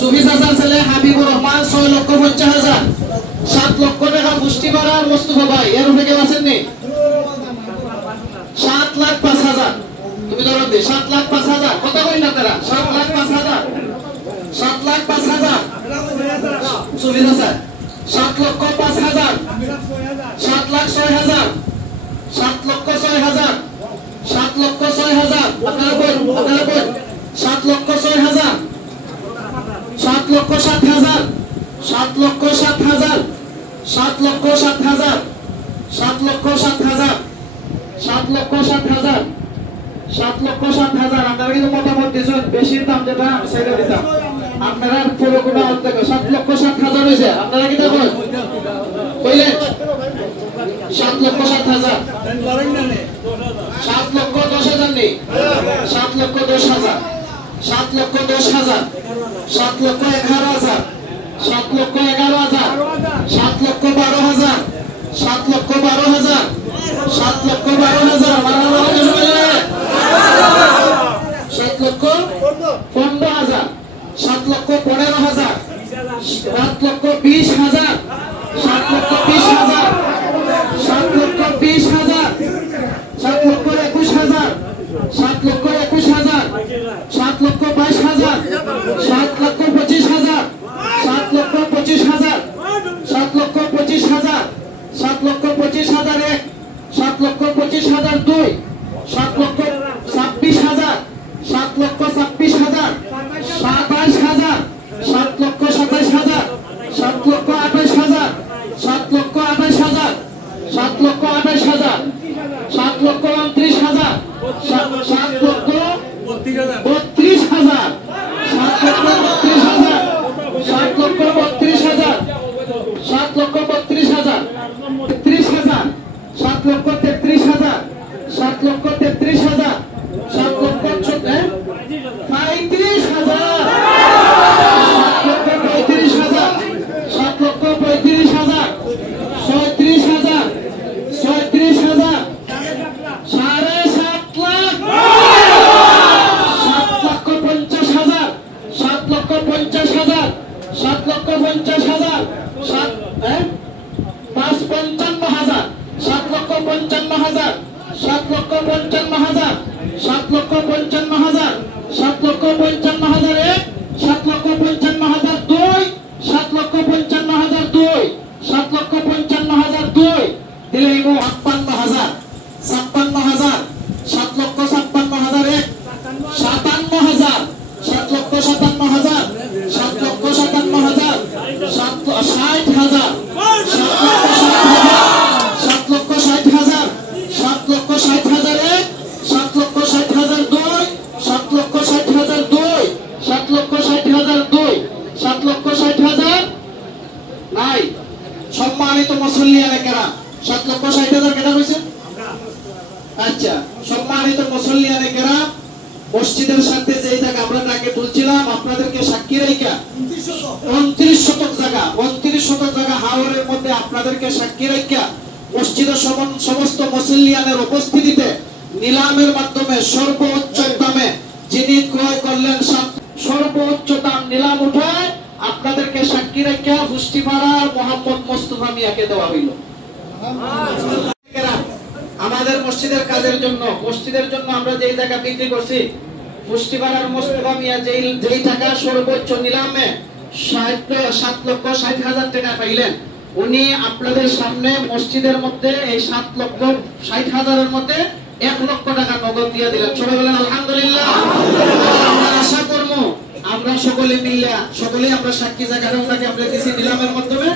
সুফি চাচার ছেলে হাবিবুর রহমান 6,50,000। 7 লক্ষ টাকা পুষ্টি ভাড়া মোস্তফা ভাই, এর উপরে কেউ আসেননি? 7,05,000। তুমি ধরো 7,05,000 কত করেন আপনারা? 7,05,000। 7,05,000 সুফি চাচা। 7,05,000। 7,06,000। 7,06,000। 7,06,000 আপনারা বল, আপনারা বল। 7,06,000। 7,07,000। 7,07,000। 7,07,000। 7,07,000। 7,07,000। 7,07,000 আপনারা কিন্তু মতামত দিয়েছেন, বেশি দাম যেটা সেটা দিতাম। আপনারা পুরো কোটা অর্ধেক 7,07,000 হয়েছে। আপনারা কি দেখুন কইলেন 7,07,000। 7,10,000 নেই। 7,10,000। 7,10,000। 7,11,000। 7,11,000। 7,12,000। 7,12,000। 7,12,000 7,15,000। 7,15,000। 7,20,000। 7,20,000। 7,20,000। 7,21,000। 7,21,000। 7,22,000। 7,25,000। 7,25,000। 7,25,000। 7,25,000 এক। 7,25,000 দুই। 7,26,000। 7,26,000। 27,000। 7,27,000। 7,28,000। 7,28,000। 7,28,000। 7,29,000। 7,32,000। 7,32,000। 7,32,000। 7,32,000। 30,000। 7,33,000। 7,33,000। 7,34,000। 35,000। 7,35,000। 7,35,000। 36,000। 36,000। 7.5 লাখ। 7,50,000। 7,50,000। 7,50,000। 5,55,000। 7,55,000। 7,55,000। 7,55,000। 7,55,000 এক। 7,55,000 দুই। 7,55,000 দুই। 7,55,000 দুই দিলে 56,000। 56,000। 7,56,000 এক। 57,000। 7,57,000। 7,57,000। 60,000। 7,60,000। 7,60,000 এক। 7,60,000 দুই। 7,60,000 দুই। 7,60,000 দুই। 7,60,000 নাই। সম্মানিত মুসল্লিয়ানে কেরাম, 7,60,000 কেটা হয়েছে? আচ্ছা, সম্মানিত মুসল্লিয়ানে কেরাম, মসজিদের সাথে যে জায়গা আমরা আগে বলছিলাম আপনাদেরকে সাক্ষী রাইখা 29 শতক জায়গা, 29 শতক জায়গা হাওরের মধ্যে আপনাদেরকে সাক্ষী রাইখা মসজিদের সমস্ত মুসল্লিয়ানের উপস্থিতিতে নিলামের মাধ্যমে সর্বোচ্চ দামে যিনি ক্রয় করলেন, সর্বোচ্চ দাম নিলাম উঠায় আপনাদেরকে সাক্ষী রাইখা পুষ্টিপাড়ার মোহাম্মদ মোস্তফা মিয়াকে দেওয়া হইল। আমাদের মসজিদের কাজের জন্য, মসজিদের জন্য আমরা যেই জায়গা বিক্রি করছি, পুষ্টিপাড়ার মোস্তফা মিয়া যেই টাকা সর্বোচ্চ নিলামে 7,60,000 টাকা পাইলেন, উনি আপনাদের সামনে মসজিদের মধ্যে এই 7,60,000 মধ্যে 1 লক্ষ টাকা নগদ দিয়ে দিলেন। সবাই বলেন আলহামদুলিল্লাহ। আমরা আশা করব আমরা সকলে মিলে, সকলেই আমরা সাক্ষী জায়গাটা ওনাকে আমরা দিছি নিলামের মাধ্যমে।